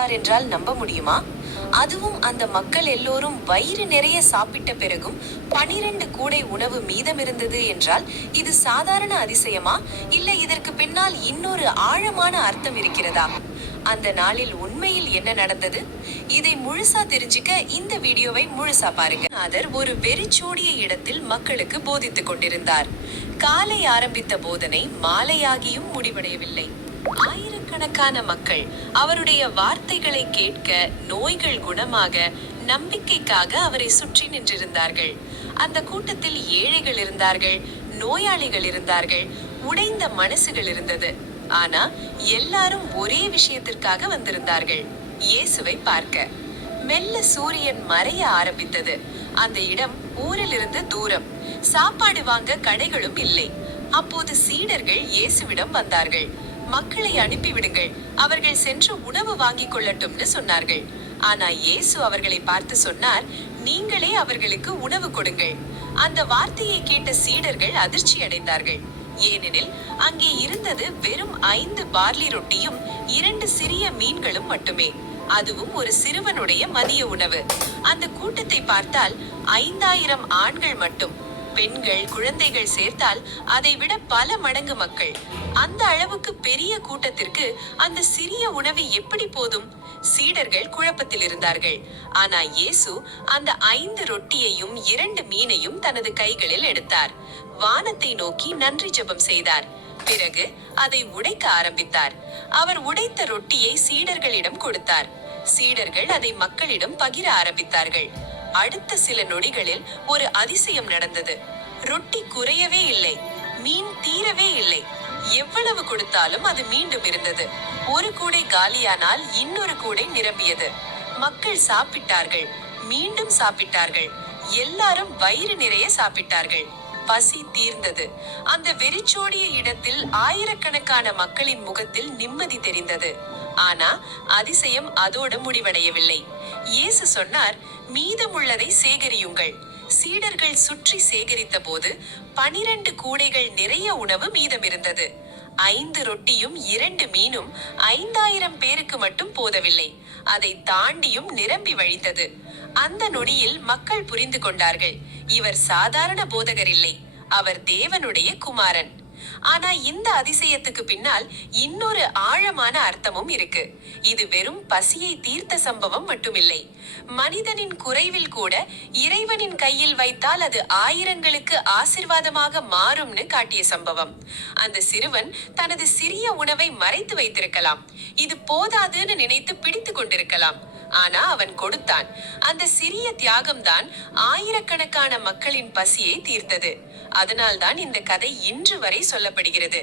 கொடுத்தார் என்றால் நம்ப முடியுமா? அதுவும் அந்த மக்கள் எல்லோரும் வயிறு நிறைய சாப்பிட்ட பிறகும் 12 கூடை உணவு மீதம் இருந்தது என்றால் இது சாதாரண அதிசயமா, இல்லை இதற்கு பின்னால் இன்னொரு ஆழமான அர்த்தம் இருக்கிறதா? அந்த நாளில் உண்மையில் என்ன நடந்தது? இதை முழுசா தெரிஞ்சுக்க இந்த வீடியோவை முழுசா பாருங்க. நாதர் ஒரு வெறிச்சோடிய இடத்தில் மக்களுக்கு போதித்துக் கொண்டிருந்தார். காலை ஆரம்பித்த போதனை மாலையாகியும் முடிவடையவில்லை. ஆயிரக்கணக்கான மக்கள் அவருடைய வார்த்தைகளை கேட்க, நோய்கள் குணமாக, நம்பிக்கைக்காக அவரை சுற்றி நின்றிருந்தார்கள். அந்த கூட்டத்தில் ஏழைகள் இருந்தார்கள், நோயாளிகள் இருந்தார்கள், உடைந்த மனசுகள் இருந்தது. ஆனா எல்லாரும் ஒரே விஷயத்திற்காக வந்திருந்தார்கள், இயேசுவை பார்க்க. மெல்ல சூரியன் மறைய ஆரம்பித்தது. அந்த இடம் ஊரிலிருந்து தூரம். சாப்பாடு வாங்க கடைகளும் இல்லை. அப்போது சீடர்கள் இயேசுவிடம் வந்தார்கள். மக்களை அனுப்பிவிடுங்கள், அவர்கள் சென்று உணவு வாங்கிக் கொள்ளட்டும்னு சொன்னார்கள். ஆனா இயேசு அவர்களை பார்த்து சொன்னார், நீங்களே அவர்களுக்கு உணவு கொடுங்கள். அந்த வார்த்தையை கேட்ட சீடர்கள் அதிர்ச்சி அடைந்தார்கள். ஏனெனில் அங்கே இருந்தது வெறும் 5 பார்லி ரொட்டியும் 2 சிறிய மீன்களும் மட்டுமே. அதுவும் ஒரு சிறுவனுடைய மதிய உணவு. அந்த கூட்டத்தை பார்த்தால் 5000 ஆண்கள் மட்டும். பெண்கள், குழந்தைகள் சேர்த்தால் அதை விட பல மடங்கு மக்கள். அந்த அளவுக்கு பெரிய கூட்டத்திற்கு அந்த சிறிய உணவு எப்படி போதும்? சீடர்கள் குழப்பத்தில் இருந்தார்கள். ஆனா இயேசு அந்த 5 ரொட்டியையும் 2 மீனையும் தனது கைகளில் எடுத்தார். வானத்தை நோக்கி நன்றி ஜெபம் செய்தார். பிறகு அதை உடைக்க ஆரம்பித்தார். அவர் உடைத்த ரொட்டியை சீடர்களிடம் கொடுத்தார். சீடர்கள் அதை மக்களிடம் பகிர ஆரம்பித்தார்கள். அடுத்த சில நொடிகளில் ஒரு அதிசயம் நடந்தது. ரொட்டி குறையவே இல்லை, மீன் தீரவே இல்லை. எவ்வளவு கொடுத்தாலும் அது மீண்டும் இருந்தது. ஒரு கூடை காலியானால் இன்னொரு கூடை நிரம்பியது. மக்கள் சாப்பிட்டார்கள், மீண்டும் சாப்பிட்டார்கள். எல்லாரும் வயிறு நிறைய சாப்பிட்டார்கள். பசி தீர்ந்தது. அந்த வெறிச்சோடிய இடத்தில் ஆயிரக்கணக்கான மக்களின் முகத்தில் நிம்மதி தெரிந்தது. ஆனா அதிசயம் அதோடு முடிவடையவில்லை. இயேசு சொன்னார், மீதமுள்ளதை சேகரியுங்கள். சீடர்கள் சுற்றி சேகரித்த போது 12 கூடைகள் நிறைய உணவு மீதம் இருந்தது. 5 ரொட்டியும் 2 மீனும் 5000 பேருக்கு மட்டும் போதவில்லை, அதை தாண்டியும் நிரம்பி வழிந்தது. அந்த நொடியில் மக்கள் புரிந்து கொண்டார்கள், இவர் சாதாரண போதகர் இல்லை, அவர் தேவனுடைய குமாரன். ஆனா இந்த அதிசயத்துக்கு பின்னால் இன்னொரு ஆழமான அர்த்தமும் இருக்கு. இது வெறும் பசியை தீர்த்த சம்பவம் மட்டுமில்லை. மனிதனின் குறைவில் கூட இறைவனின் கையில் வைத்தால் அது ஆயிரங்களுக்கு ஆசிர்வாதமாக மாறும்னு காட்டிய சம்பவம். அந்த சிறுவன் தனது சிறிய உணவை மறைத்து வைத்திருக்கலாம், இது போதாதுன்னு நினைத்து பிடித்து கொண்டிருக்கலாம். ஆனா அவன் கொடுத்தான். அந்த சிறிய தியாகம்தான் ஆயிரக்கணக்கான மக்களின் பசியை தீர்த்தது. அதனால்தான் இந்த கதை இன்று வரை சொல்லப்படுகிறது.